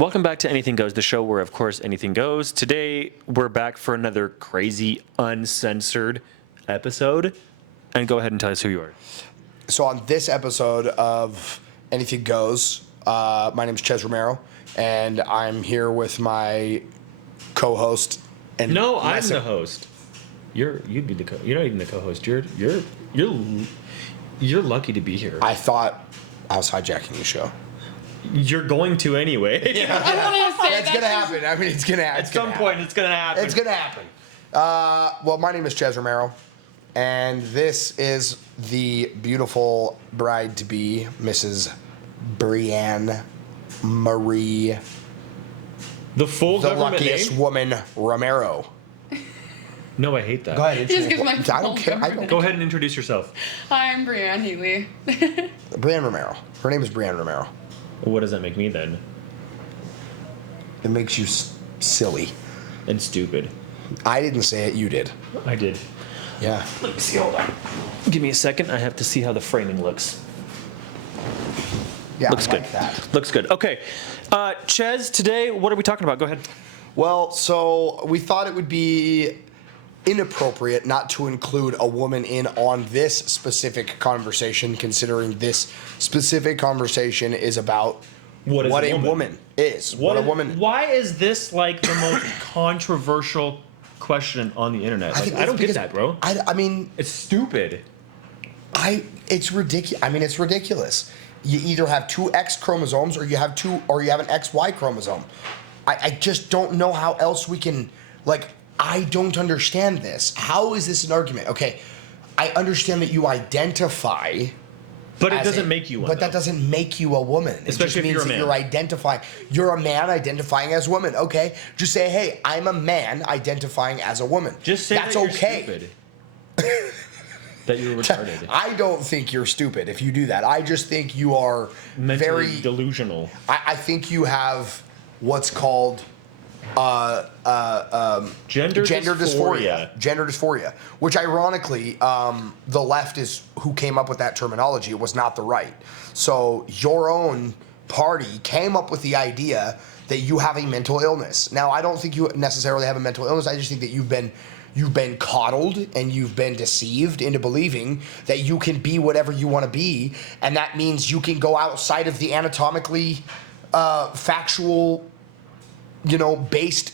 Welcome back to Anything Goes, the show where, of course, anything goes. Today, we're back for another crazy, uncensored episode. And go ahead and tell us who you are. So on this episode of Anything Goes, my name is Chez Romero, and I'm here with my co-host. And no, I'm the host. You'd be the you're not even the co-host. You're lucky to be here. I thought I was hijacking the show. You're going to anyway. Yeah. That's gonna happen. I mean, it's gonna happen. At some point, it's gonna happen. It's gonna happen. Well, my name is Chez Romero, and this is the beautiful bride-to-be, Mrs. Brianne Marie, the luckiest woman, Romero. No, I hate that. Go ahead. I don't care. Go ahead and introduce yourself. Hi, I'm Brianne Healy. Brianne Romero. Her name is Brianne Romero. What does that make me then? It makes you silly. And stupid. I didn't say it. You did. I did. Yeah. Let me see. Hold on. Give me a second. I have to see how the framing looks. Yeah, looks I good. like that. Looks good. Okay. Chez, today, what are we talking about? Go ahead. Well, so we thought it would be inappropriate not to include a woman in on this specific conversation, considering this specific conversation is about what a woman is. What a woman. Why is this like the most controversial question on the internet? Like, I don't get that, bro. I mean, it's stupid. It's ridiculous. I mean, it's ridiculous. You either have two X chromosomes or you have an XY chromosome. I just don't know how else we can, like, I don't understand this. How is this an argument? Okay, I understand that you identify, but it doesn't make you one. But that doesn't make you a woman. Especially if you're a man. You're a man identifying as a woman. Okay, just say, hey, I'm a man identifying as a woman. Just say that's that you're okay. Stupid. That you're retarded. I don't think you're stupid if you do that. I just think you are mentally very delusional. I think you have what's called gender dysphoria. Gender dysphoria, which ironically, the left is who came up with that terminology. It was not the right. So your own party came up with the idea that you have a mental illness. Now, I don't think you necessarily have a mental illness. I just think that you've been coddled and you've been deceived into believing that you can be whatever you want to be, and that means you can go outside of the anatomically factual, based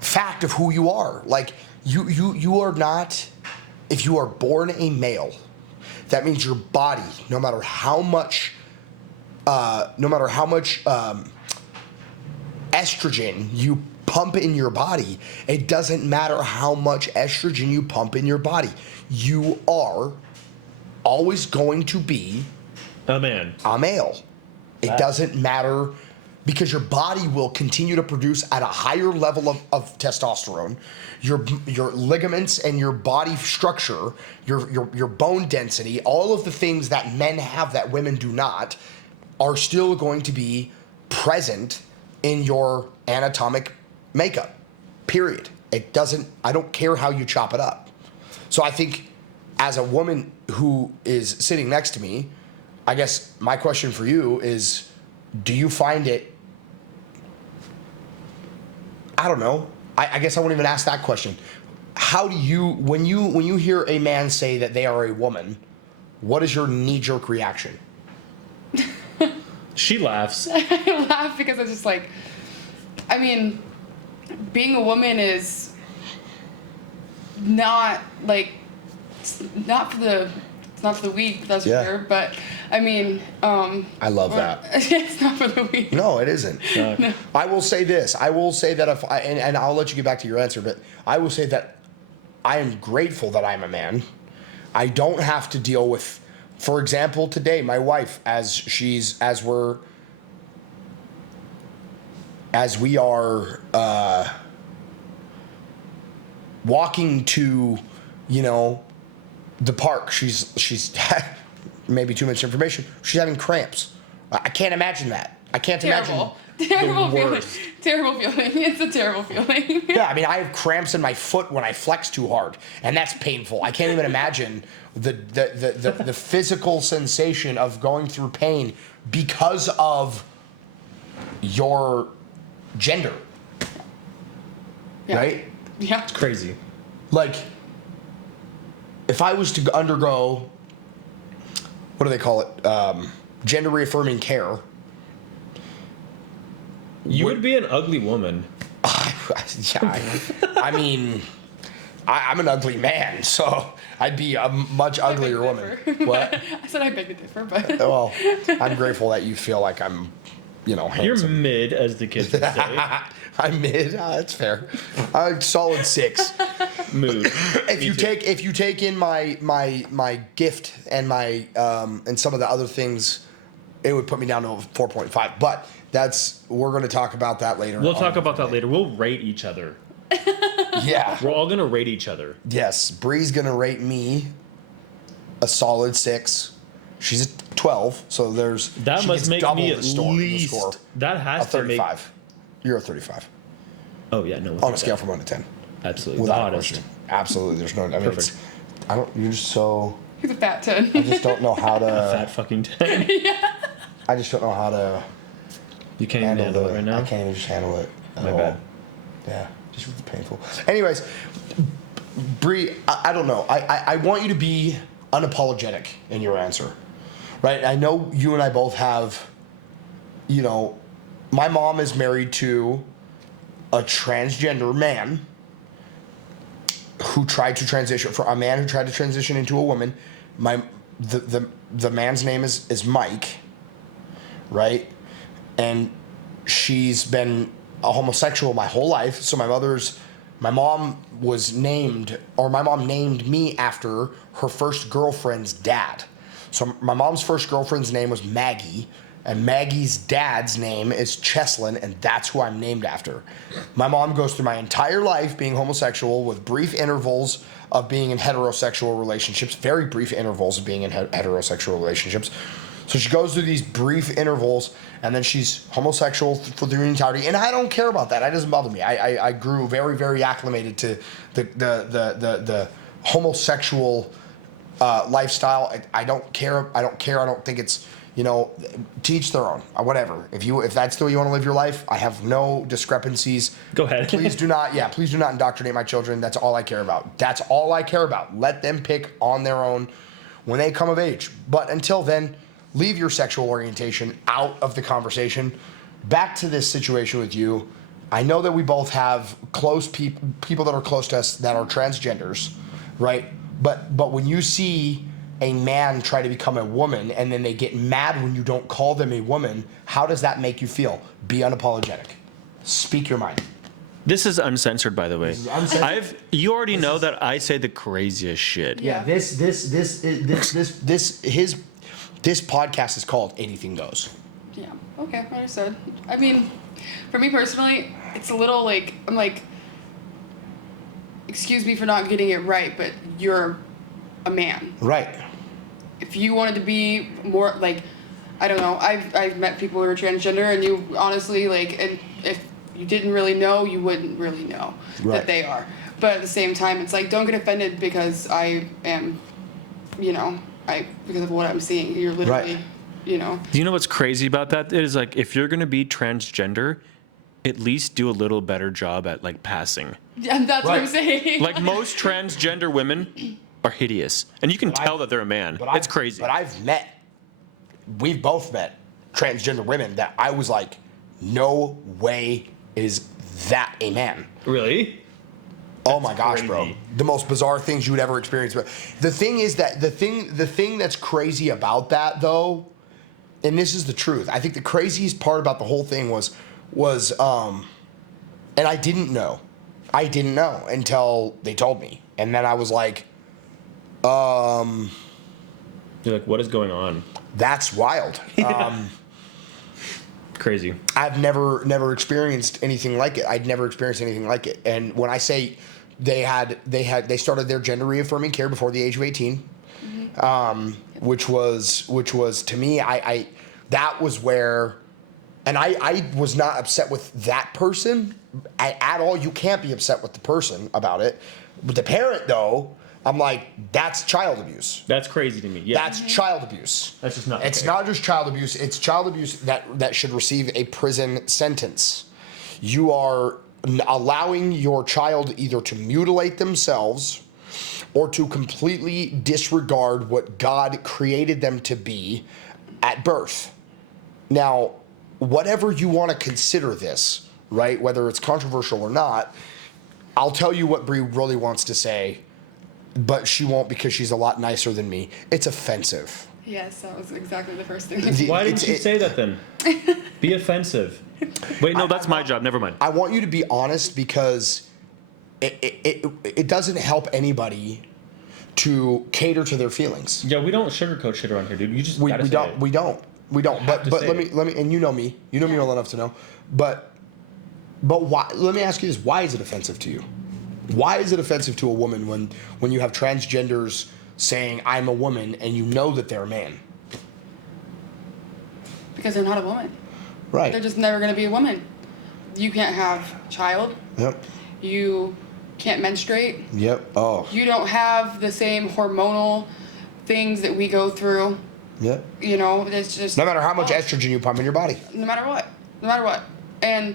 fact of who you are. Like you are not. If you are born a male, that means your body, no matter how much estrogen you pump in your body, it doesn't matter how much estrogen you pump in your body. You are always going to be a man. A male. It doesn't matter, because your body will continue to produce at a higher level of testosterone. Your ligaments and your body structure, your bone density, all of the things that men have that women do not, are still going to be present in your anatomic makeup. Period. I don't care how you chop it up. So I think as a woman who is sitting next to me, I guess my question for you is, do you find it, I don't know, I guess I won't even ask that question. How do you, when you hear a man say that they are a woman, what is your knee-jerk reaction? She laughs. I laugh because it's just like, I mean, being a woman is not like, it's not for the weak, that's for sure. But I mean, I love that. It's not for the weak. No, it isn't. No. I will say this. I will say that if I, and I'll let you get back to your answer, but I will say that I am grateful that I'm a man. I don't have to deal with, for example, today, my wife, as we are walking to, the park. She's maybe too much information. She's having cramps. I can't imagine that. I can't imagine. Terrible feeling. Terrible feeling. It's a terrible feeling. Yeah, I mean, I have cramps in my foot when I flex too hard, and that's painful. I can't even imagine the physical sensation of going through pain because of your gender. Yeah. Right? Yeah. Crazy. Like, if I was to undergo, what do they call it? Gender reaffirming care. You would be an ugly woman. I mean, I'm an ugly man, so I'd be a much uglier woman. What? I said I beg to differ, but Well, I'm grateful that you feel like I'm, handsome. You're mid, as the kids would say. I'm mid. That's fair. Solid 6. Mood. If you take in my gift and my and some of the other things, it would put me down to 4.5. But we're going to talk about that later. We'll talk about that later. We'll rate each other. Yeah. We're all gonna rate each other. Yes. Bree's going to rate me a solid 6. She's a 12, so That she must gets make double me the at score. least. That has A to make. 35. You're a 35 Oh yeah, no. on a scale from 1 to 10. Absolutely. Without The a hottest. question. Absolutely. There's no. I mean, Perfect. you're just so. he's a fat 10. I just don't know how to. Fat fucking 10. I just don't know how to You can't even handle it right now. I can't even just handle it. At My all. bad. Yeah, just really painful. Anyways, Bree, I don't know. I want you to be unapologetic in your answer, right? I know you and I both have. My mom is married to a transgender man who tried to transition into a woman. The man's name is Mike, right? And she's been a homosexual my whole life. So my mom named me after her first girlfriend's dad. So my mom's first girlfriend's name was Maggie, and Maggie's dad's name is Cheslin, and that's who I'm named after. My mom goes through my entire life being homosexual with brief intervals of being in heterosexual relationships, very brief intervals of being in heterosexual relationships. So she goes through these brief intervals, and then she's homosexual for the entirety. And I don't care about that. That doesn't bother me. I grew very, very acclimated to the homosexual lifestyle. I don't care. I don't think it's, to each their own. Whatever. If that's the way you want to live your life, I have no discrepancies. Go ahead. Please do not indoctrinate my children. That's all I care about. That's all I care about. Let them pick on their own when they come of age. But until then, leave your sexual orientation out of the conversation. Back to this situation with you. I know that we both have close people that are close to us that are transgenders, right? But when you see a man try to become a woman and then they get mad when you don't call them a woman, how does that make you feel? Be unapologetic. Speak your mind. This is uncensored, by the way. This is uncensored. You already know that I say the craziest shit. Yeah. This podcast is called Anything Goes. Yeah. Okay. Understood. I mean, for me personally, it's a little like I'm like, excuse me for not getting it right, but you're a man. Right. If you wanted to be more like, I don't know. I've met people who are transgender, and you honestly like, and if you didn't really know, you wouldn't really know that they are. But at the same time, it's like, don't get offended because I am, because of what I'm seeing. You're literally, Do you know what's crazy about that? It is like, if you're going to be transgender, at least do a little better job at like passing. Yeah, that's what I'm saying. Like most transgender women are hideous, and you can tell that they're a man. It's crazy. But we've both met transgender women that I was like, no way is that a man. Really? Oh my gosh, crazy. bro. The most bizarre things you would ever experience. But the thing is that the thing that's crazy about that though, and this is the truth. I think the craziest part about the whole thing was and I didn't know. Until they told me. And then I was like, You're like, what is going on? that's wild. Crazy. I've never experienced anything like it. I'd never experienced anything like it. And when I say they started their gender reaffirming care before the age of 18, which was to me, I that was where, and I was not upset with that person at all. You can't be upset with the person about it. But the parent though, I'm like, that's child abuse. That's crazy to me. Yeah. That's child abuse. That's just not It's okay. not just child abuse. It's child abuse that should receive a prison sentence. You are allowing your child either to mutilate themselves or to completely disregard what God created them to be at birth. Now, whatever you want to consider this, right? Whether it's controversial or not, I'll tell you what Bree really wants to say, but she won't because she's a lot nicer than me. It's offensive. Yes, that was exactly the first thing. Why didn't you say that then? Be offensive. Wait, no, that's my job. Never mind. I want you to be honest because it doesn't help anybody to cater to their feelings. Yeah, we don't sugarcoat shit around here, dude. You just We gotta say don't it. we don't we don't. have to But say let it. me and you know me well enough to know. But why? Let me ask you this: why is it offensive to you? Why is it offensive to a woman when you have transgenders saying I'm a woman and you know that they're a man? Because they're not a woman. Right. They're just never going to be a woman. You can't have a child. Yep. You can't menstruate. Yep. Oh. You don't have the same hormonal things that we go through. Yep. You know, it's just... No matter how much estrogen you pump in your body. No matter what. No matter what. And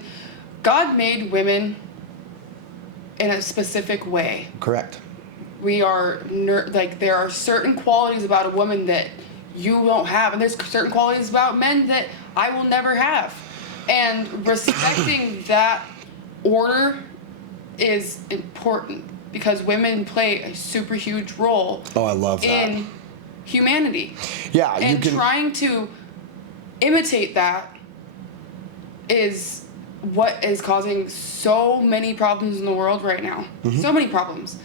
God made women in a specific way. Correct. We are... there are certain qualities about a woman that you won't have. And there's certain qualities about men that I will never have. And respecting that order is important because women play a super huge role Oh, I love that. in humanity. Yeah, And you can. trying to imitate that is what is causing so many problems in the world right now. Mm-hmm. So many problems.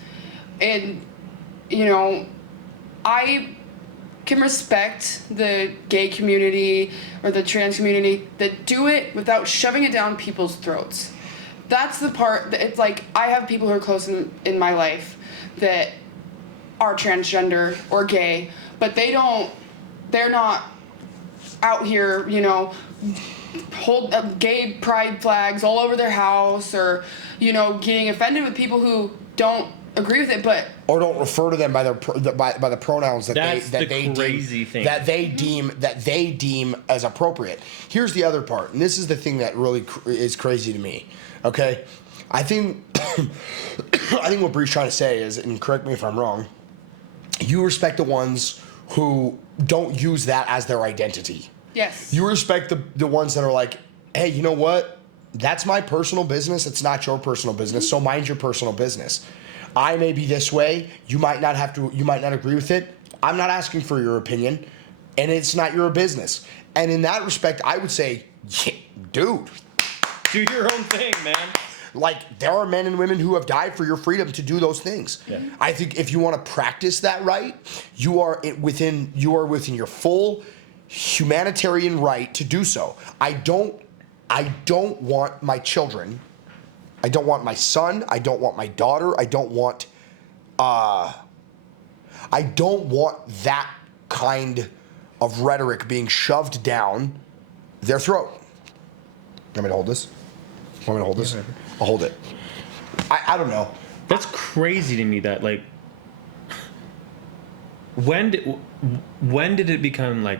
And, you know, I can respect the gay community or the trans community that do it without shoving it down people's throats. That's the part that it's like I have people who are close in my life that are transgender or gay, but they're not out here, you know, hold up gay pride flags all over their house or, you know, getting offended with people who don't agree with it, but Or don't refer to them by by the pronouns that That's they the crazy deem, thing. that they deem as appropriate. Here's the other part, and this is the thing that really is crazy to me. Okay, I think I think what Bree's trying to say is, and correct me if I'm wrong, you respect the ones who don't use that as their identity. yes. You respect the ones that are like, hey, you know what? That's my personal business. It's not your personal business. So mind your personal business. I may be this way. You might not agree with it. I'm not asking for your opinion, and it's not your business. And in that respect, I would say, yeah, dude, Do your own thing, man. like there are men and women who have died for your freedom to do those things. Yeah. I think if you want to practice that right, you are within your full humanitarian right to do so. I don't want my children. I don't want my son. I don't want my daughter. I don't want that kind of rhetoric being shoved down their throat. You want me to hold this? Want me to hold this? I'll hold it. I don't know. That's crazy to me that like when did it become like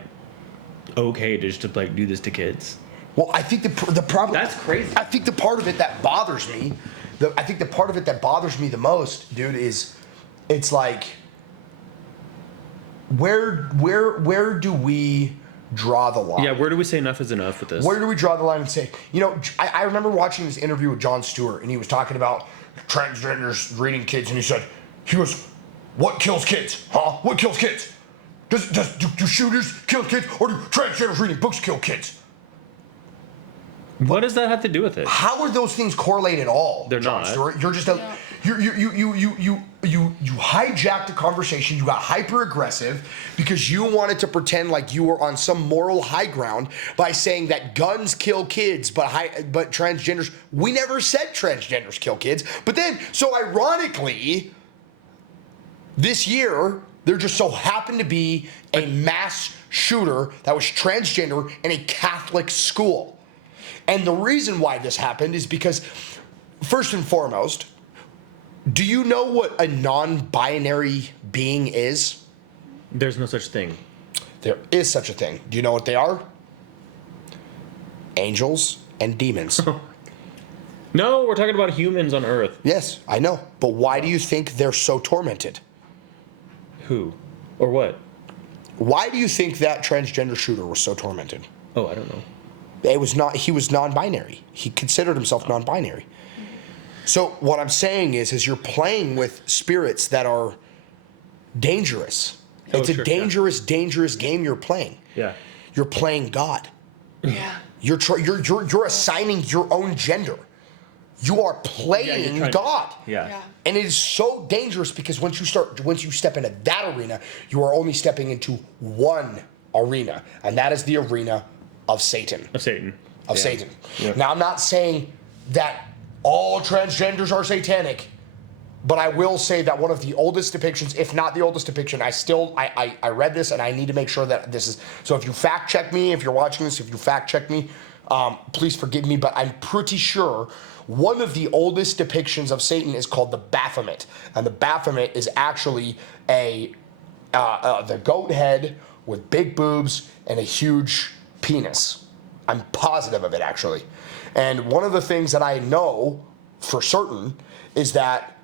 okay to just like do this to kids? Well, I think the problem. That's crazy. I think the part of it that bothers me, the most, dude, is it's like where do we draw the line? Yeah, where do we say enough is enough with this? Where do we draw the line and say, you know, I remember watching this interview with Jon Stewart, and he was talking about transgenders reading kids, and he goes, what kills kids? Huh? What kills kids? Do shooters kill kids, or do transgenders reading books kill kids? What does that have to do with it? How are those things correlated at all? They're Jon not. Stewart? You're just Yeah. you hijacked the conversation. You got hyper aggressive because you wanted to pretend like you were on some moral high ground by saying that guns kill kids, but transgenders. We never said transgenders kill kids. But then, so ironically, this year there just so happened to be a mass shooter that was transgender in a Catholic school. And the reason why this happened is because, first and foremost, Do you know what a non-binary being is? There's no such thing. There is such a thing. Do you know what they are? Angels and demons. No, we're talking about humans on Earth. Yes, I know. But why do you think they're so tormented? Who? Or what? Why do you think that transgender shooter was so tormented? Oh, I don't know. He was non-binary. He considered himself non-binary. So what I'm saying is you're playing with spirits that are dangerous. It's a dangerous game you're playing. Yeah. You're playing God. Yeah. You're assigning your own gender. You are playing God. Yeah. And it is so dangerous because once you step into that arena, you are only stepping into one arena, and that is the arena of Satan. Satan. Yeah. Now, I'm not saying that all transgenders are satanic, but I will say that one of the oldest depictions, if not the oldest depiction, I read this and I need to make sure that this is, so if you fact check me, if you're watching this, if you fact check me, please forgive me, but I'm pretty sure one of the oldest depictions of Satan is called the Baphomet. And the Baphomet is actually the goat head with big boobs and a huge penis. I'm positive of it, actually. And one of the things that I know for certain is that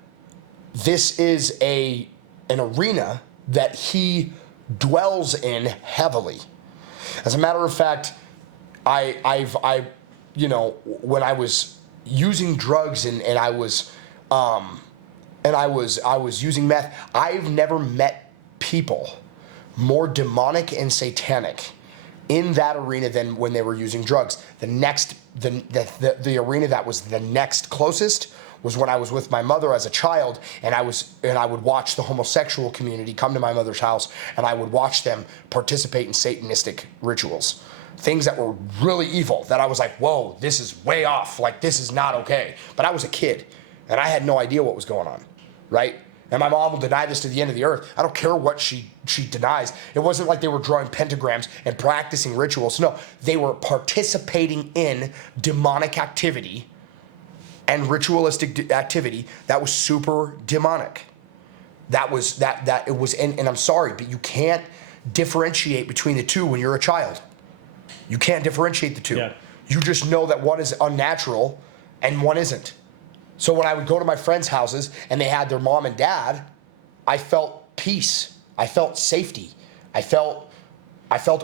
this is an arena that he dwells in heavily. As a matter of fact, I when I was using drugs and I was using meth, I've never met people more demonic and satanic in that arena than when they were using drugs. The arena that was the next closest was when I was with my mother as a child, and I would watch the homosexual community come to my mother's house, and I would watch them participate in satanistic rituals. Things that were really evil, that I was like, whoa, this is way off, like this is not okay. But I was a kid, and I had no idea what was going on, right? And my mom will deny this to the end of the earth. I don't care what she denies. It wasn't like they were drawing pentagrams and practicing rituals. No, they were participating in demonic activity and ritualistic activity that was super demonic. That it was, and I'm sorry, but you can't differentiate between the two when you're a child. You can't differentiate the two. Yeah. You just know that one is unnatural and one isn't. So when I would go to my friends' houses and they had their mom and dad, I felt peace. I felt safety. I felt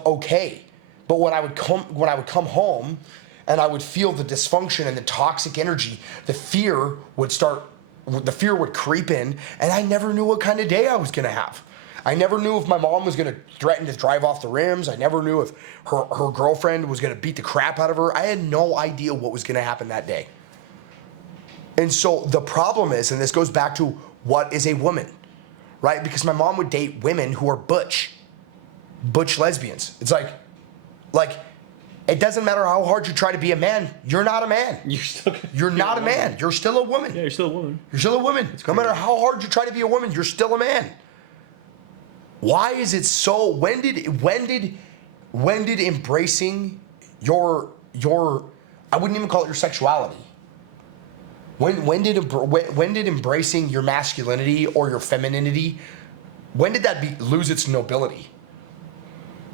okay. But when I would come home and I would feel the dysfunction and the toxic energy, the fear would creep in, and I never knew what kind of day I was going to have. I never knew if my mom was going to threaten to drive off the rims. I never knew if her girlfriend was going to beat the crap out of her. I had no idea what was going to happen that day. And so the problem is, and this goes back to what is a woman, right? Because my mom would date women who are butch lesbians. It's like, it doesn't matter how hard you try to be a man, you're not a man. You're not a man. You're still a woman. Yeah, you're still a woman. You're still a woman. No matter how hard you try to be a woman, you're still a man. Why is it so? When did embracing your I wouldn't even call it your sexuality. When did embracing your masculinity or your femininity, when did that lose its nobility?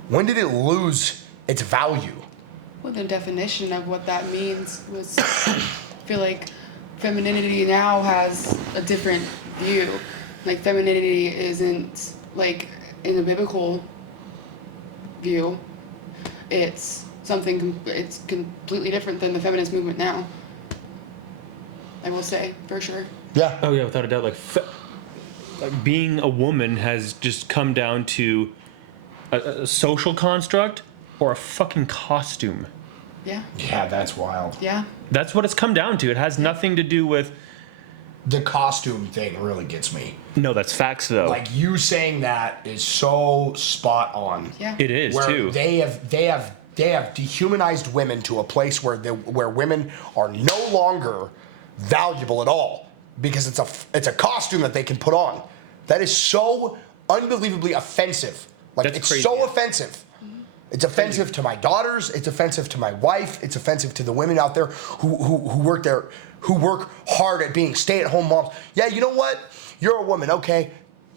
When did it lose its value? Well, the definition of what that means was, I feel like femininity now has a different view. Like, femininity isn't, like, in the biblical view, it's it's completely different than the feminist movement now. I will say, for sure. Yeah. Oh yeah, without a doubt. Like being a woman has just come down to a social construct or a fucking costume. Yeah. Yeah, that's wild. Yeah. That's what it's come down to. It has nothing to do with. The costume thing really gets me. No, that's facts though. Like, you saying that is so spot on. Yeah. It is where too. They have dehumanized women to a place where women are no longer valuable at all because it's a costume that they can put on. That is so unbelievably offensive. Like, That's it's crazy. so offensive. It's offensive to my daughters. It's offensive to my wife. It's offensive to the women out there who work there who work hard at being stay-at-home moms. Yeah, you know what? You're a woman, okay?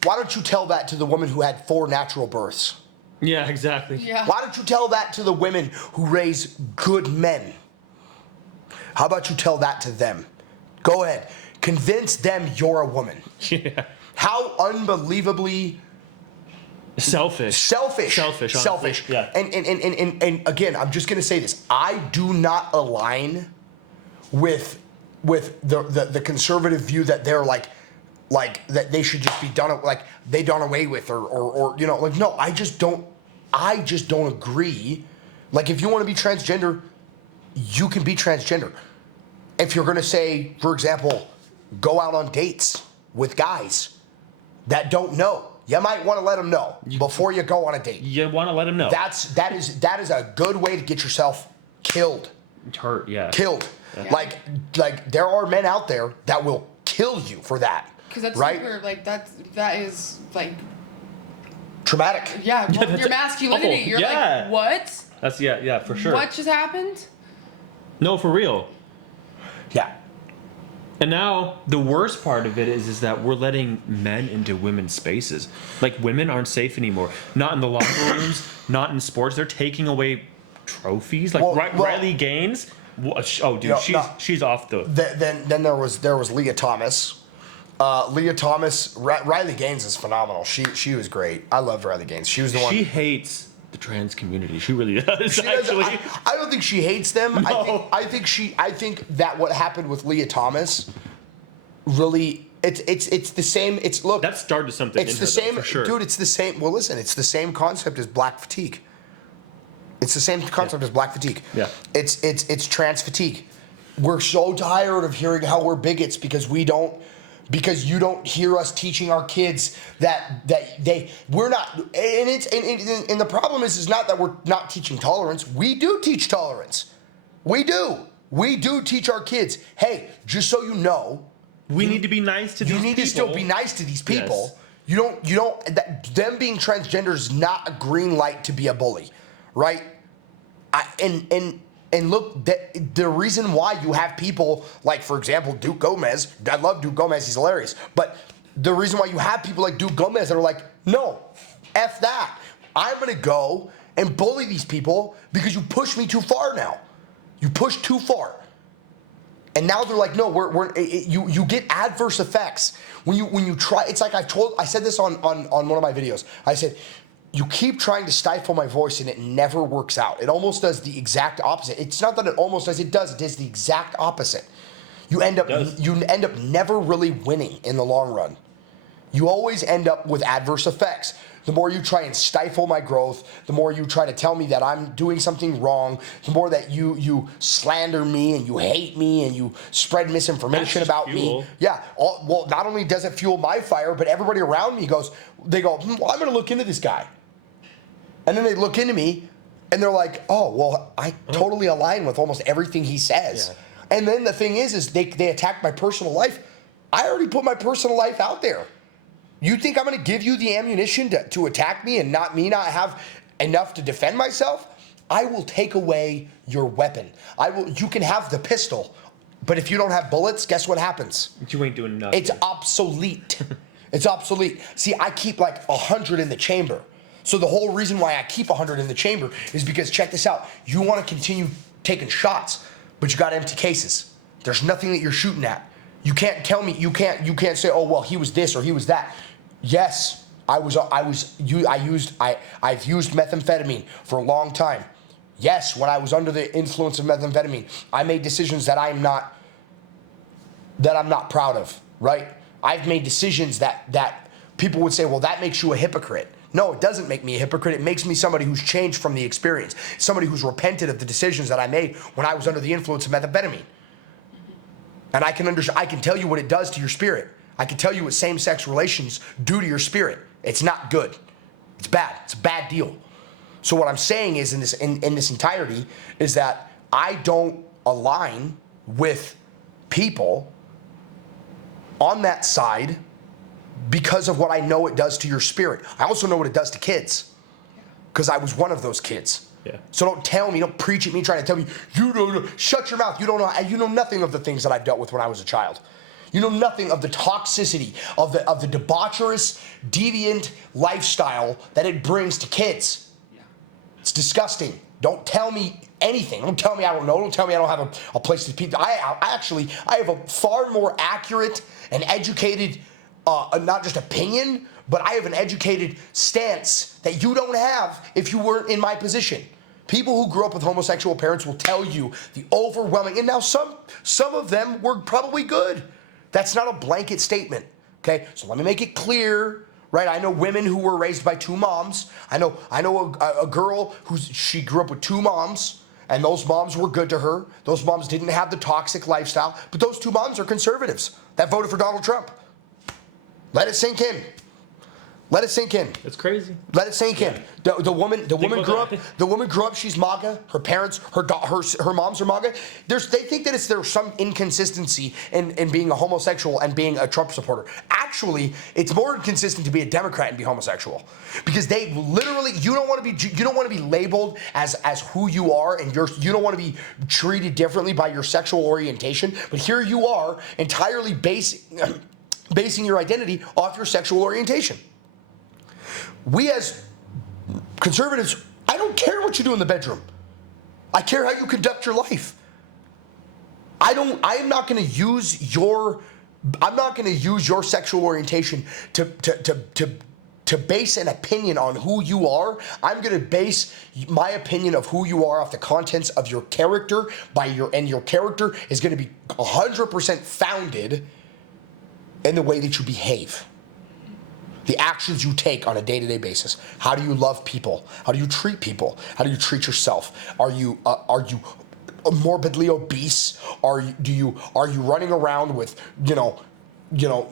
Why don't you tell that to the woman who had 4 natural births? Yeah, exactly. Yeah. Why don't you tell that to the women who raise good men? How about you tell that to them? Go ahead. Convince them you're a woman. Yeah. How unbelievably Selfish. Honestly. Yeah. And again, I'm just gonna say this. I do not align with the conservative view that they're like that they should just be done they done away with or you know, like, no, I just don't agree. Like, if you want to be transgender, you can be transgender. If you're gonna say, for example, go out on dates with guys that don't know, you might want to let them know before you go on a date. You want to let them know. That is a good way to get yourself killed. Hurt, yeah. Killed. Yeah. Like there are men out there that will kill you for that. Because that's right? super, like, that is, like, Traumatic. yeah, well, that's your masculinity. awful. You're Yeah. like, what? That's yeah, for sure. What just happened? No, for real. Yeah. And now the worst part of it is that we're letting men into women's spaces. Like, women aren't safe anymore. Not in the locker rooms, not in sports. They're taking away trophies. Like Riley Gaines. Oh, dude, she's off the. Then there was Leah Thomas. Leah Thomas. Riley Gaines is phenomenal. She was great. I love Riley Gaines. She was the one. She hates the trans community. She really does. Actually, I don't think she hates them. No. I think that what happened with Leah Thomas really it's the same. Look, that started something. It's in the her, same, though, for sure. dude. It's the same. Well, listen, it's the same concept as black fatigue. It's the same concept as black fatigue. Yeah. It's trans fatigue. We're so tired of hearing how we're bigots because you don't hear us teaching our kids that we're not, and the problem is not that we're not teaching tolerance. We do teach tolerance. We do teach our kids, hey, just so you know, we need to be nice to these people. You need to still be nice to these people. Yes. You don't them being transgender is not a green light to be a bully, right? And look, the reason why you have people like, for example, Duke Gomez. I love Duke Gomez; he's hilarious. But the reason why you have people like Duke Gomez that are like, no, F that. I'm gonna go and bully these people because you pushed me too far now. You pushed too far. And now they're like, no, you get adverse effects when you try. It's like I said this on one of my videos. I said, you keep trying to stifle my voice and it never works out. It almost does the exact opposite. It's not that it almost does, it does. It does the exact opposite. You end up never really winning in the long run. You always end up with adverse effects. The more you try and stifle my growth, the more you try to tell me that I'm doing something wrong, the more that you slander me and you hate me and you spread misinformation about me. Yeah. Well, not only does it fuel my fire, but everybody around me well, I'm going to look into this guy. And then they look into me and they're like, oh, well, I totally align with almost everything he says. Yeah. And then the thing is they attack my personal life. I already put my personal life out there. You think I'm going to give you the ammunition to attack me and not have enough to defend myself? I will take away your weapon. You can have the pistol, but if you don't have bullets, guess what happens? You ain't doing nothing. It's obsolete. It's obsolete. See, I keep like 100 in the chamber. So the whole reason why I keep 100 in the chamber is because, check this out, you want to continue taking shots, but you got empty cases. There's nothing that you're shooting at. You can't tell me, you can't say, oh, well, he was this or he was that. Yes, I've used methamphetamine for a long time. Yes, when I was under the influence of methamphetamine, I made decisions that I'm not proud of, right? I've made decisions that people would say, well, that makes you a hypocrite. No, it doesn't make me a hypocrite. It makes me somebody who's changed from the experience, somebody who's repented of the decisions that I made when I was under the influence of methamphetamine. And I can tell you what it does to your spirit. I can tell you what same-sex relations do to your spirit. It's not good. It's bad. It's a bad deal. So what I'm saying is in this entirety is that I don't align with people on that side because of what I know it does to your spirit. I also know what it does to kids because I was one of those kids. Yeah. So don't tell me, don't preach at me trying to tell me, you don't know, shut your mouth. You know nothing of the things that I've dealt with when I was a child. You know nothing of the toxicity, of the debaucherous, deviant lifestyle that it brings to kids. Yeah. It's disgusting. Don't tell me anything. Don't tell me I don't know. Don't tell me I don't have a place to be. I have a far more accurate and educated, not just opinion, but I have an educated stance that you don't have if you weren't in my position. People who grew up with homosexual parents will tell you the overwhelming, and now some of them were probably good. That's not a blanket statement, okay? So let me make it clear, right? I know women who were raised by two moms. I know a girl she grew up with two moms, and those moms were good to her. Those moms didn't have the toxic lifestyle, but those two moms are conservatives that voted for Donald Trump. Let it sink in. Let it sink in. It's crazy. Let it sink in. The woman about grew up. She's MAGA. Her parents, her moms are MAGA. They think that there's some inconsistency in being a homosexual and being a Trump supporter. Actually, it's more inconsistent to be a Democrat and be homosexual, because they literally you don't want to be labeled as who you are, and you don't want to be treated differently by your sexual orientation. But here you are, entirely basing your identity off your sexual orientation. We as conservatives, I don't care what you do in the bedroom. I care how you conduct your life. I am not going to use your sexual orientation to base an opinion on who you are. I'm going to base my opinion of who you are off the contents of your character, and your character is going to be 100% founded in the way that you behave. The actions you take on a day-to-day basis. How do you love people? How do you treat people? How do you treat yourself? Are you morbidly obese? Are you running around with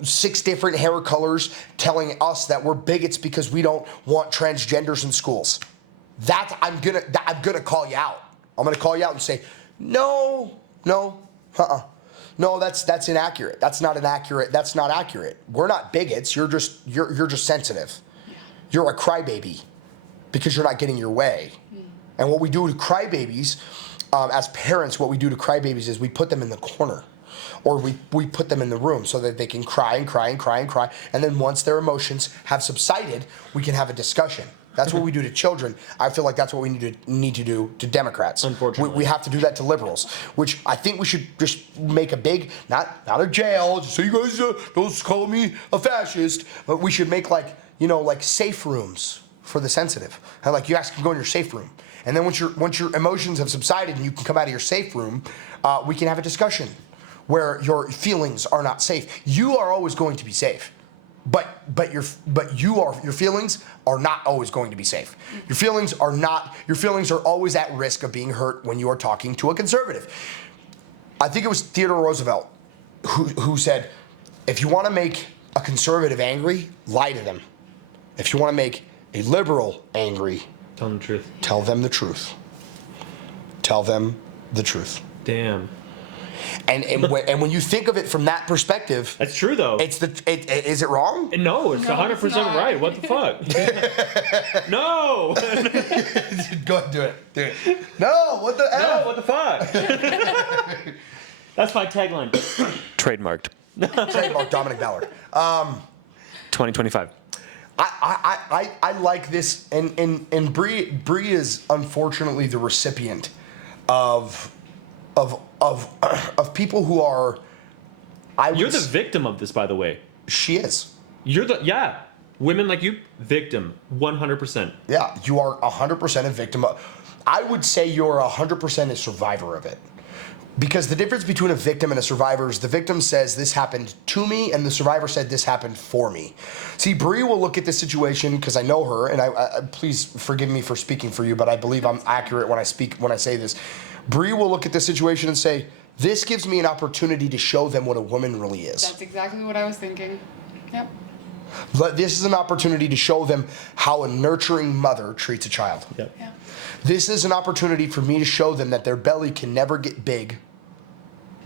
6 different hair colors, telling us that we're bigots because we don't want transgenders in schools? I'm gonna call you out. I'm gonna call you out and say, no, No, that's inaccurate. That's not accurate. We're not bigots. You're just sensitive. Yeah. You're a crybaby because you're not getting your way. And what we do to crybabies, as parents, what we do to crybabies is we put them in the corner, or we put them in the room so that they can cry and cry and cry and cry. And then once their emotions have subsided, we can have a discussion. That's what we do to children. I feel like that's what we need to do to Democrats. Unfortunately. We have to do that to liberals, which I think we should just make a big, not a jail, so you guys don't call me a fascist, but we should make like safe rooms for the sensitive. And like you guys can go in your safe room. And then once your emotions have subsided and you can come out of your safe room, we can have a discussion where your feelings are not safe. You are always going to be safe. But your feelings are not always going to be safe. Your feelings are always at risk of being hurt when you are talking to a conservative. I think it was Theodore Roosevelt who said, if you want to make a conservative angry, lie to them. If you want to make a liberal angry, tell them the truth. Tell them the truth. Tell them the truth. Damn. And when you think of it from that perspective, that's true though. Is it wrong? No, it's 100% right. What the fuck? No. Go ahead, do it. No, what the F? No, what the fuck? That's my tagline. Trademarked. Trademark Dominic Ballard. 2025. I like this, and Bree is unfortunately the recipient of people who are. You're the victim of this, by the way. She is. Women like you, victim, 100%. Yeah, you are 100% a victim. I would say you're 100% a survivor of it. Because the difference between a victim and a survivor is the victim says this happened to me, and the survivor said this happened for me. See, Bree will look at this situation, because I know her, and I please forgive me for speaking for you, but I believe I'm accurate when I say this. Bree will look at this situation and say, this gives me an opportunity to show them what a woman really is. That's exactly what I was thinking. Yep. This is an opportunity to show them how a nurturing mother treats a child. Yep. Yeah. This is an opportunity for me to show them that their belly can never get big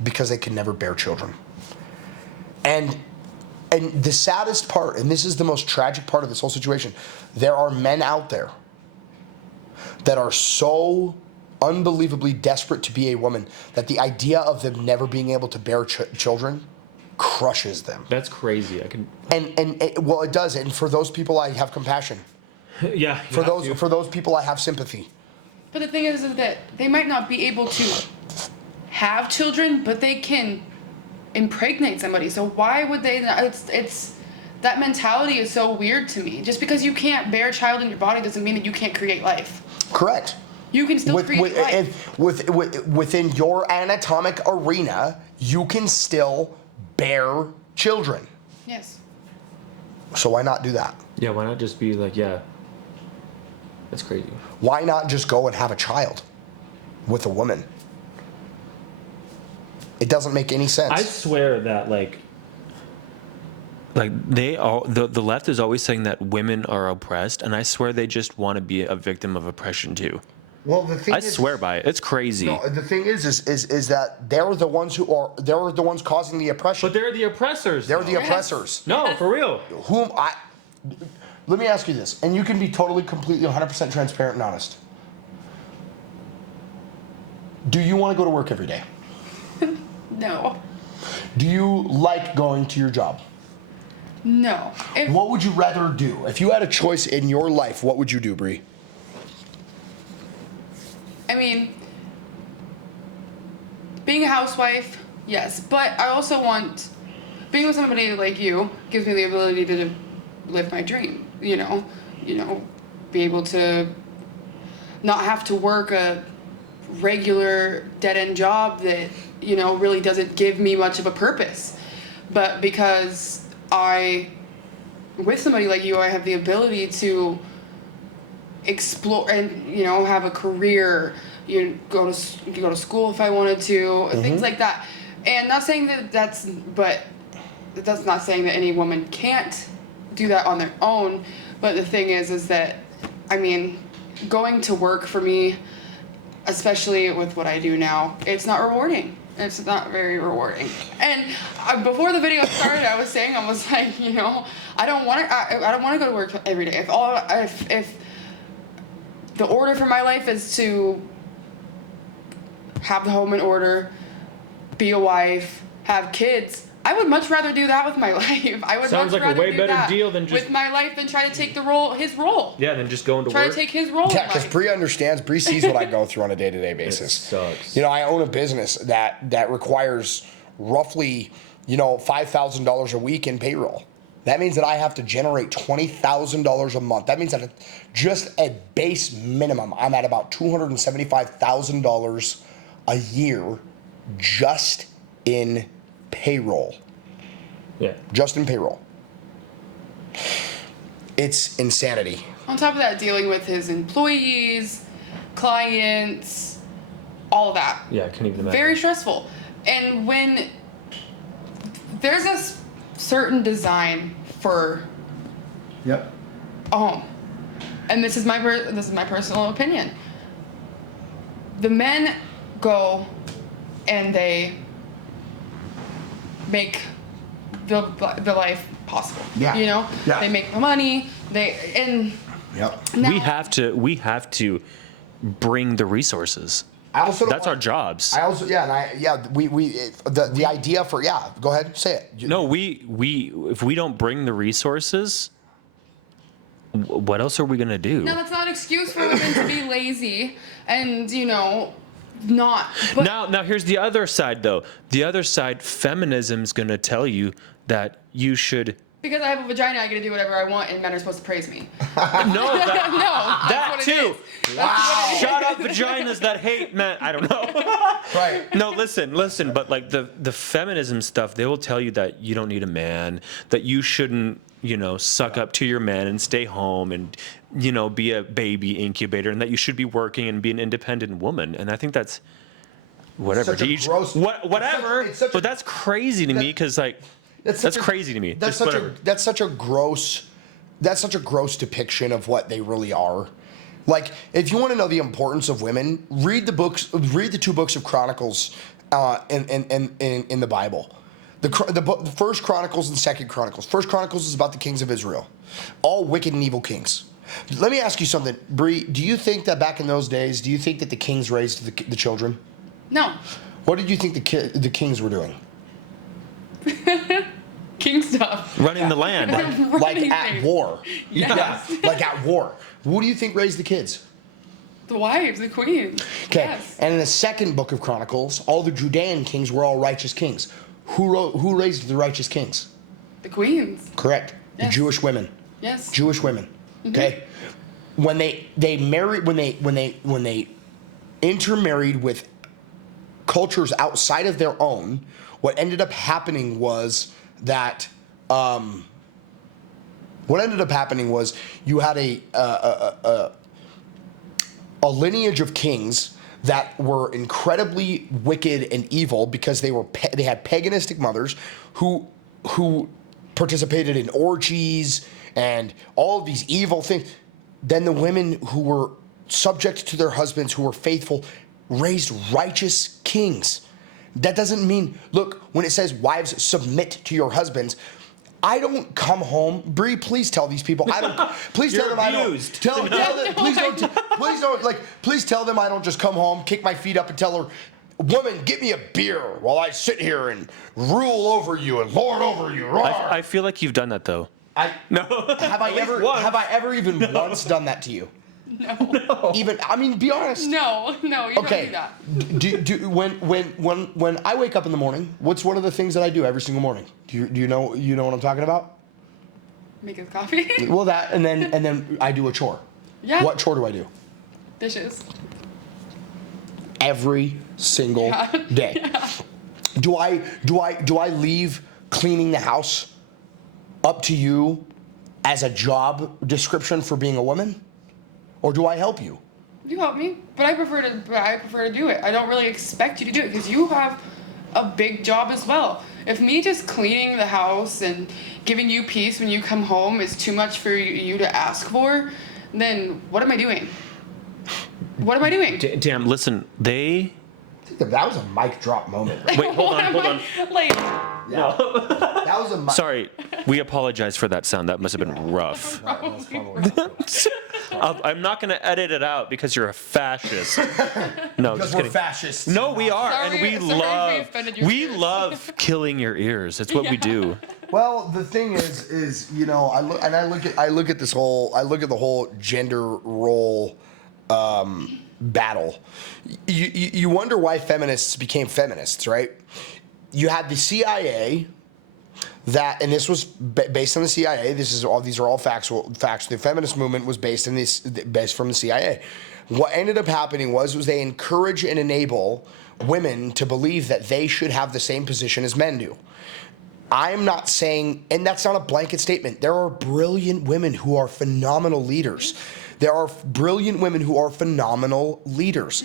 because they can never bear children. And the saddest part, and this is the most tragic part of this whole situation, there are men out there that are so unbelievably desperate to be a woman that the idea of them never being able to bear children crushes them. That's crazy. I can. Well, it does. And for those people, I have compassion. Yeah. For those people, I have sympathy. But the thing is that they might not be able to have children, but they can impregnate somebody. So why would they not? It's that mentality is so weird to me. Just because you can't bear a child in your body doesn't mean that you can't create life. Correct. You can still create life. Within your anatomic arena, you can still bear children. Yes. So why not do that? Yeah. Why not just be like, yeah. That's crazy. Why not just go and have a child with a woman? It doesn't make any sense. I swear that like they all the left is always saying that women are oppressed, and I swear they just want to be a victim of oppression too. Well, the thing I swear by it. It's crazy. No, the thing is that they're the ones causing the oppression. But they're the oppressors. They're the oppressors. No, for real. Let me ask you this, and you can be totally, completely, 100% transparent and honest. Do you want to go to work every day? No. Do you like going to your job? No. What would you rather do? If you had a choice in your life, what would you do, Bree? I mean, being a housewife, yes, but I also want being with somebody like you gives me the ability to live my dream. You know, be able to not have to work a regular dead-end job that really doesn't give me much of a purpose, but because with somebody like you, I have the ability to explore and have a career. Go to school if I wanted to, things like that. And not saying that's not saying that any woman can't do that on their own. But the thing is that, I mean, going to work for me, especially with what I do now, it's not rewarding. It's not very rewarding. And before the video started, I was like, I don't want to go to work every day. If the order for my life is to have the home in order, be a wife, have kids, I would much rather do that with my life. I would Sounds much like a rather way do better that deal than just with my life than try to take his role. Yeah, than just going to Try work. to take his role. Yeah, in because life. Bree understands. Bree sees what I go through on a day-to-day basis. It sucks. I own a business that requires roughly, $5,000 a week in payroll. That means that I have to generate $20,000 a month. That means that just at base minimum, I'm at about $275,000 a year just in payroll. Yeah. Just in payroll. It's insanity. On top of that, dealing with his employees, clients, all of that. Yeah, I can't even imagine. Very stressful. And when there's a certain design for Yep. a home, and this is my personal opinion. The men go and they make the life possible. Yeah. Yeah. They make the money. Yep. Now, we have to bring the resources. That's our jobs. The idea for go ahead, say it. No, we if we don't bring the resources, what else are we gonna do? No, that's not an excuse for women to be lazy and not. But Now here's the other side though. The other side, feminism's gonna tell you that you should. because I have a vagina, I get to do whatever I want, and men are supposed to praise me. No, that what it too. is. Wow. Shut up, vaginas that hate men. I don't know. Right. No, listen. But like the feminism stuff, they will tell you that you don't need a man, that you shouldn't, suck up to your man and stay home and, be a baby incubator, and that you should be working and be an independent woman. And I think that's whatever. Such a gross- Whatever. it's such a- But that's crazy to me because that's crazy to me. That's such a gross depiction of what they really are. Like, if you want to know the importance of women, read the two books of Chronicles in the Bible. The First Chronicles and Second Chronicles. First Chronicles is about the kings of Israel, all wicked and evil kings. Let me ask you something, Bree. Do you think that back in those days, do you think that the kings raised the children? No. What did you think the kings were doing? King stuff. Running the land. Like Running at things. war. Yes. Yeah, like at war. Who do you think raised the kids? The wives, the queen. Okay. Yes. And in the second book of Chronicles, all the Judean kings were all righteous kings. Who raised the righteous kings? The queens. Correct. The Yes. Jewish women. Yes. Jewish women. Okay. When they married, when they intermarried with cultures outside of their own, what ended up happening was that you had a lineage of kings that were incredibly wicked and evil because they had paganistic mothers who participated in orgies and all of these evil things. Then the women who were subject to their husbands, who were faithful, raised righteous kings. That doesn't mean, look, when it says wives submit to your husbands, I don't come home. Bree, please tell these people. I don't. Please tell You're them abused. I don't. Tell them. Please tell them I don't just come home, kick my feet up, and tell her, woman, get me a beer while I sit here and rule over you and lord over you. I feel like you've done that though. No. Have I ever even once done that to you? No. Even, I mean, be honest. No, you don't do Okay. that. When I wake up in the morning, what's one of the things that I do every single morning? Do you know what I'm talking about? Make us coffee. Well, that and then I do a chore. Yeah. What chore do I do? Dishes. Every single day. Yeah. Do I leave cleaning the house up to you as a job description for being a woman? Or do I help you? You help me, but I prefer to do it. I don't really expect you to do it because you have a big job as well. If me just cleaning the house and giving you peace when you come home is too much for you to ask for, then what am I doing? What am I doing? Damn, listen, they... That was a mic drop moment. Right? Wait, hold on. Like, No. That was a mic. Sorry, we apologize for that sound. That must have been rough. I'm not going to edit it out because you're a fascist. No, Because just we're kidding. fascists. No, we are, Sorry- and we sorry if we offended your we ears. love killing your ears. It's what we do. Well, the thing is, I look at the whole gender role battle. You wonder why feminists became feminists, right? You had the CIA and this was based on the CIA. These are all facts. The feminist movement was based from the CIA. What ended up happening was they encourage and enable women to believe that they should have the same position as men do. I'm not saying, and that's not a blanket statement. There are brilliant women who are phenomenal leaders. There are brilliant women who are phenomenal leaders.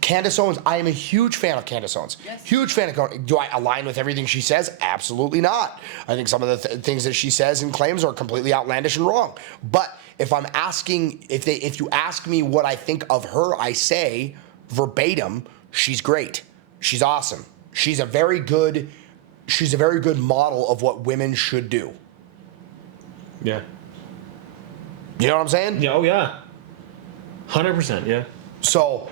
Candace Owens, I am a huge fan of Candace Owens. Yes. Huge fan of. Do I align with everything she says? Absolutely not. I think some of the things that she says and claims are completely outlandish and wrong. But if I'm asking, if you ask me what I think of her, I say verbatim, she's great. She's awesome. She's a very good model of what women should do. Yeah. You know what I'm saying? Yeah. Oh yeah. 100%. Yeah. So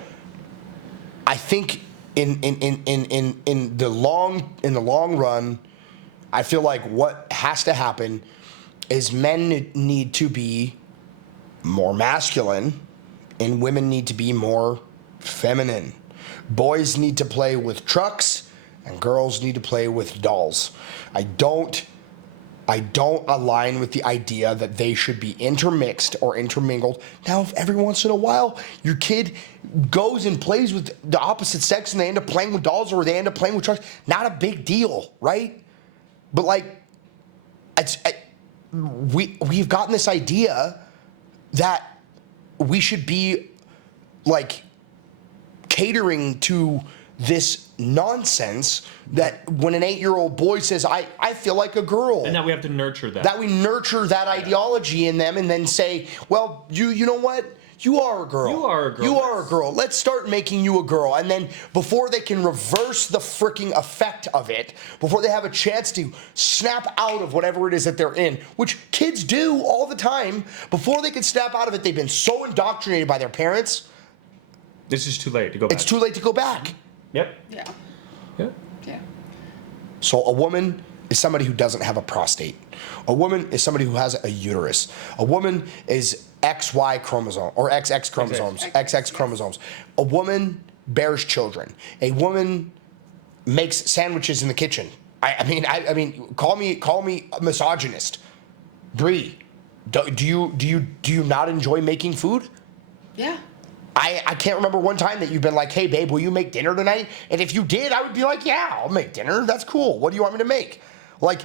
I think in the long run, I feel like what has to happen is men need to be more masculine and women need to be more feminine. Boys need to play with trucks and girls need to play with dolls. I don't align with the idea that they should be intermixed or intermingled. Now, if every once in a while your kid goes and plays with the opposite sex and they end up playing with dolls or they end up playing with trucks, not a big deal, right? But like, we've gotten this idea that we should be like catering to this nonsense that when an 8-year-old boy says, I feel like a girl. And now we have to nurture that. That we nurture that ideology in them and then say, well, you know what? You are a girl. You are a girl. You are a girl. Let's start making you a girl. And then before they can reverse the freaking effect of it, before they have a chance to snap out of whatever it is that they're in, which kids do all the time, before they can snap out of it, they've been so indoctrinated by their parents. This is too late to go back. It's too late to go back. Yep. Yeah. Yep. Yeah. So a woman is somebody who doesn't have a prostate. A woman is somebody who has a uterus. A woman is XY chromosome or XX chromosomes. XX chromosomes. A woman bears children. A woman makes sandwiches in the kitchen. I mean, call me a misogynist. Bree, do you not enjoy making food? Yeah. I can't remember one time that you've been like, hey, babe, will you make dinner tonight? And if you did, I would be like, yeah, I'll make dinner. That's cool. What do you want me to make? Like,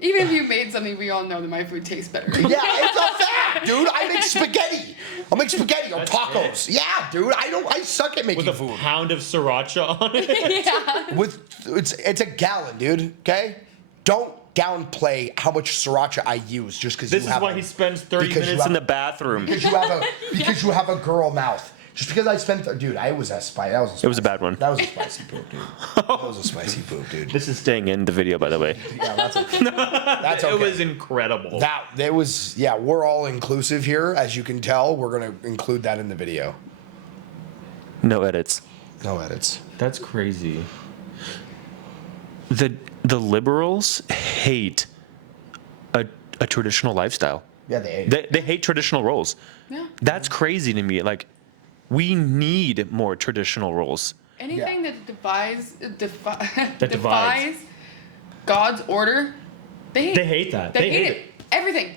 Even if you made something, we all know that my food tastes better. yeah, it's a fact, dude. I make spaghetti. I'll make spaghetti or tacos. Yeah, dude. I suck at making With a food. pound of sriracha on it. Yeah. It's a gallon, dude. Okay? Don't downplay how much sriracha I use just because you This have is why he spends 30 minutes in the bathroom. because you have a girl mouth. Just because I spent, dude, I was a spicy. It was a bad one. That was a spicy poop, dude. That was a spicy poop, dude. This is staying in the video, by the way. Yeah, that's okay. That's okay. It was incredible. We're all inclusive here, as you can tell. We're gonna include that in the video. No edits. No edits. That's crazy. The liberals hate a traditional lifestyle. Yeah, they hate it. They hate traditional roles. Yeah. That's crazy to me. Like, we need more traditional roles. Anything that That defies God's order, they hate that. They hate it. Everything.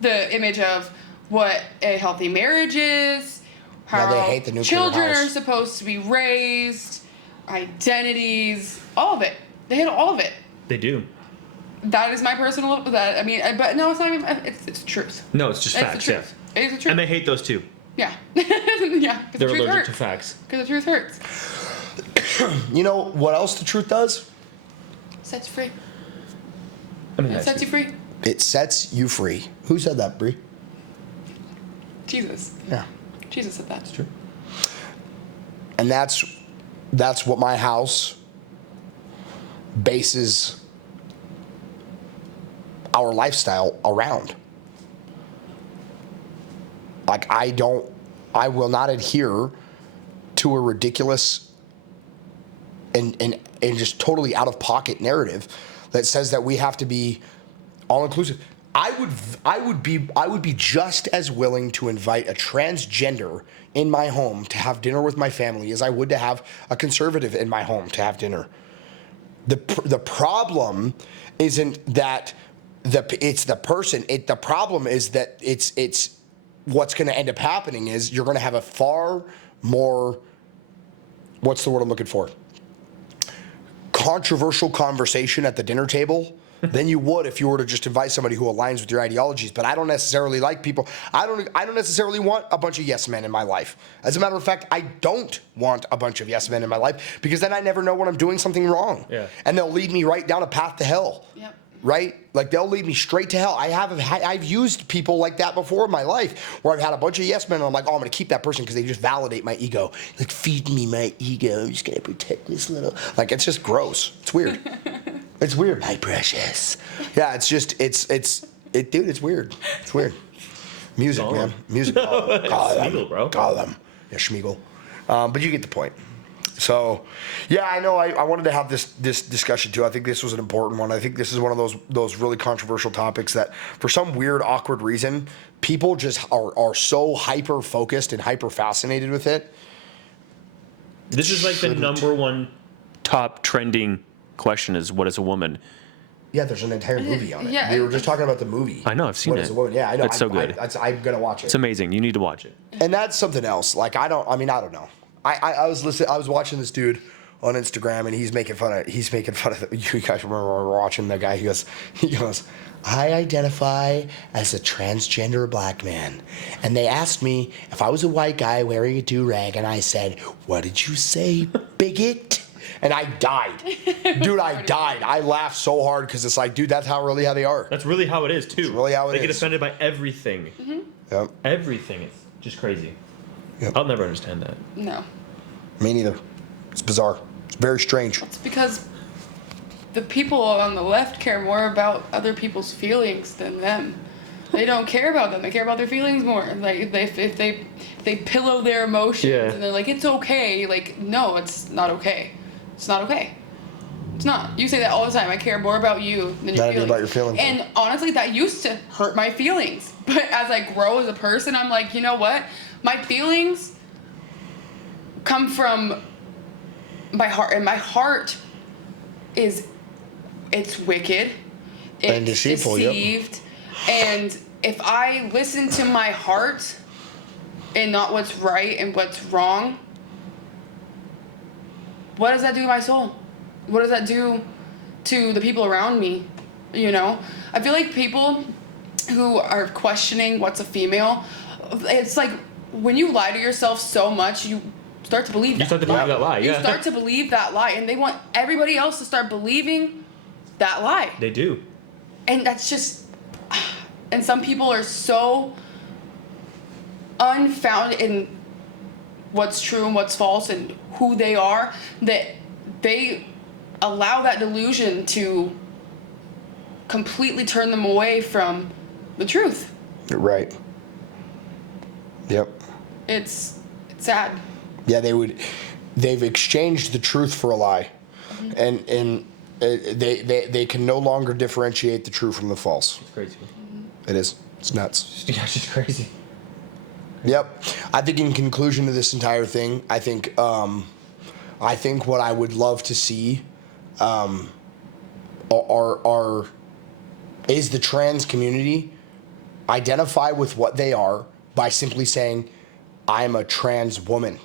The image of what a healthy marriage is, how they hate the nuclear children house. are supposed to be raised, identities, all of it. They hate all of it. They do. That is my personal. But no, it's not even. It's the truth. No, it's just It's facts. the Yeah. truth. It's the truth. And they hate those too. Yeah. Yeah. 'Cause They're the truth allergic hurts. to facts. Because the truth hurts. You know what else the truth does? Sets you free. I mean, It sets you free. It sets you free. Who said that, Brie? Jesus. Yeah. Jesus said that. It's true. And that's what my house bases our lifestyle around. Like, I will not adhere to a ridiculous and just totally out of pocket narrative that says that we have to be all inclusive. I would be just as willing to invite a transgender in my home to have dinner with my family as I would to have a conservative in my home to have dinner. The problem isn't that it's the person. The problem is that it's what's going to end up happening is you're going to have a far more, what's the word I'm looking for? Controversial conversation at the dinner table than you would if you were to just invite somebody who aligns with your ideologies. But I don't necessarily like people. I don't necessarily want a bunch of yes men in my life. As a matter of fact, I don't want a bunch of yes men in my life because then I never know when I'm doing something wrong. Yeah. And they'll lead me right down a path to hell. Yep. Right? Like, they'll lead me straight to hell. I've used people like that before in my life where I've had a bunch of yes men and I'm like, oh, I'm going to keep that person because they just validate my ego. Like, feed me my ego. I'm just going to protect this little. Like, it's just gross. It's weird. It's weird. My precious. Yeah, it's just, dude, it's weird. It's weird. Music, Call man. him. Music. Call Schmiegel, bro. Call them. Yeah, Schmiegel. But you get the point. So, yeah, I know I wanted to have this discussion too. I think this was an important one. I think this is one of those really controversial topics that for some weird, awkward reason, people just are so hyper focused and hyper fascinated with it. This is like the number one top trending question is, what is a woman? Yeah, there's an entire movie on it. Yeah, We were just talking about the movie. I know, I've seen What it. is a woman? Yeah, I know. It's so good. I'm gonna watch it. It's amazing. You need to watch it. And that's something else. Like, I don't know. I was watching this dude on Instagram and he's making fun of you guys remember watching the guy, he goes, I identify as a transgender black man. And they asked me if I was a white guy wearing a do-rag and I said, what did you say, bigot? And I died. Dude, I died. I laughed so hard because it's like, dude, that's how they are. That's really how it is too. really how it they get is. offended by everything. Mm-hmm. Yep. Everything is just crazy. Yep. I'll never understand that. No. Me neither. It's bizarre. It's very strange. It's because the people on the left care more about other people's feelings than them. They don't care about them. They care about their feelings more. Like if they pillow their emotions Yeah. and they're like, it's okay. Like, no, it's not okay. It's not okay. It's not. You say that all the time. I care more about you than your Than I do feelings. about your feelings. And honestly, that used to hurt my feelings. But as I grow as a person, I'm like, you know what? My feelings come from my heart, and my heart it's wicked. It's And deceitful, yep. deceived. And if I listen to my heart and not what's right and what's wrong, what does that do to my soul? What does that do to the people around me? You know? I feel like people who are questioning what's a female, it's like when you lie to yourself so much, you start to believe that. You start to believe that lie, You yeah. start to believe that lie, and they want everybody else to start believing that lie. They do. And that's just, and some people are so unfounded in what's true and what's false and who they are that they allow that delusion to completely turn them away from the truth. Right. Yep. It's sad. Yeah, they've exchanged the truth for a lie. Mm-hmm. And they can no longer differentiate the true from the false. It's crazy. It is. It's nuts. Yeah, it's just crazy. Yep. I think in conclusion to this entire thing, I think what I would love to see is the trans community identify with what they are by simply saying, I'm a trans woman.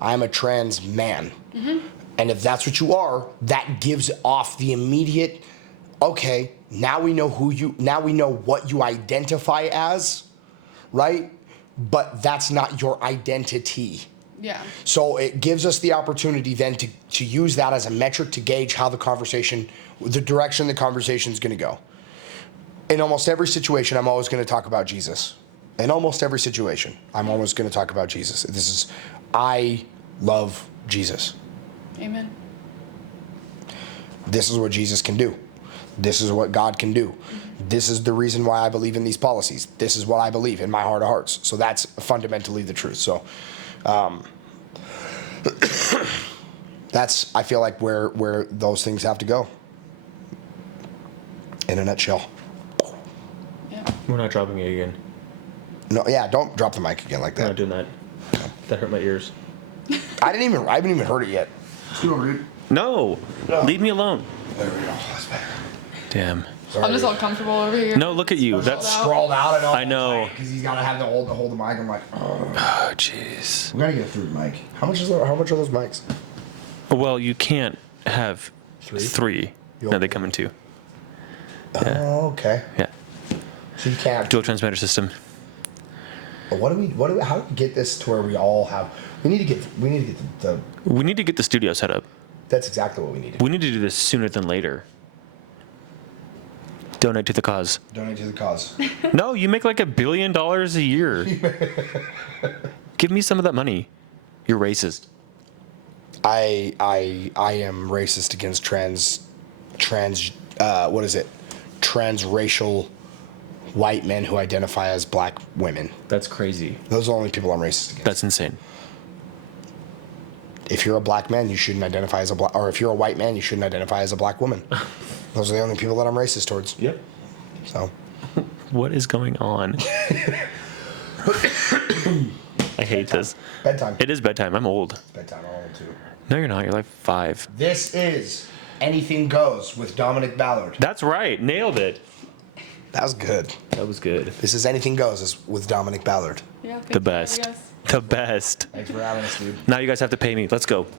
I'm a trans man. Mm-hmm. And if that's what you are, that gives off the immediate, okay, now we know what you identify as, right? But that's not your identity. Yeah. So it gives us the opportunity then to use that as a metric to gauge how the direction the conversation is going to go. In almost every situation, I'm always going to talk about Jesus. In almost every situation, I'm always going to talk about Jesus. I love Jesus. Amen. This is what Jesus can do. This is what God can do. This is the reason why I believe in these policies. This is what I believe in my heart of hearts. So that's fundamentally the truth. So that's, I feel like, where those things have to go. In a nutshell. Yeah. We're not dropping it again. No, yeah, don't drop the mic again like We're that. not doing that. That hurt my ears. I haven't even heard it yet. No. Leave me alone. There we go. That's better. Damn. Sorry. I'm just all comfortable over here. No, look at you. That's. Sprawled out. I know. Because he's got to have to hold the mic. I'm like, Oh, jeez. we got to get through the mic. How much are those mics? Well, you can't have three. No, they come in two. Oh, okay. Yeah. So you can't. Dual transmitter system. But how do we get this to where we all have? We need to get the. We need to get the studio set up. That's exactly what we need to do. We need to do this sooner than later. Donate to the cause. Donate to the cause. No, you make like $1 billion a year. Give me some of that money. You're racist. I am racist against what is it? Transracial white men who identify as black women. That's crazy. Those are the only people I'm racist against. That's insane. If you're a black man, you shouldn't identify as a black, or if you're a white man, you shouldn't identify as a black woman. Those are the only people that I'm racist towards. Yep. So. What is going on? I hate this. Bedtime. It is bedtime. I'm old. It's bedtime. I'm old too. No, you're not. You're like 5. This is Anything Goes with Dominic Ballard. That's right. Nailed it. That was good. That was good. This is Anything Goes with Dominic Ballard. Yeah, The best. The best. Thanks for having us, dude. Now you guys have to pay me. Let's go.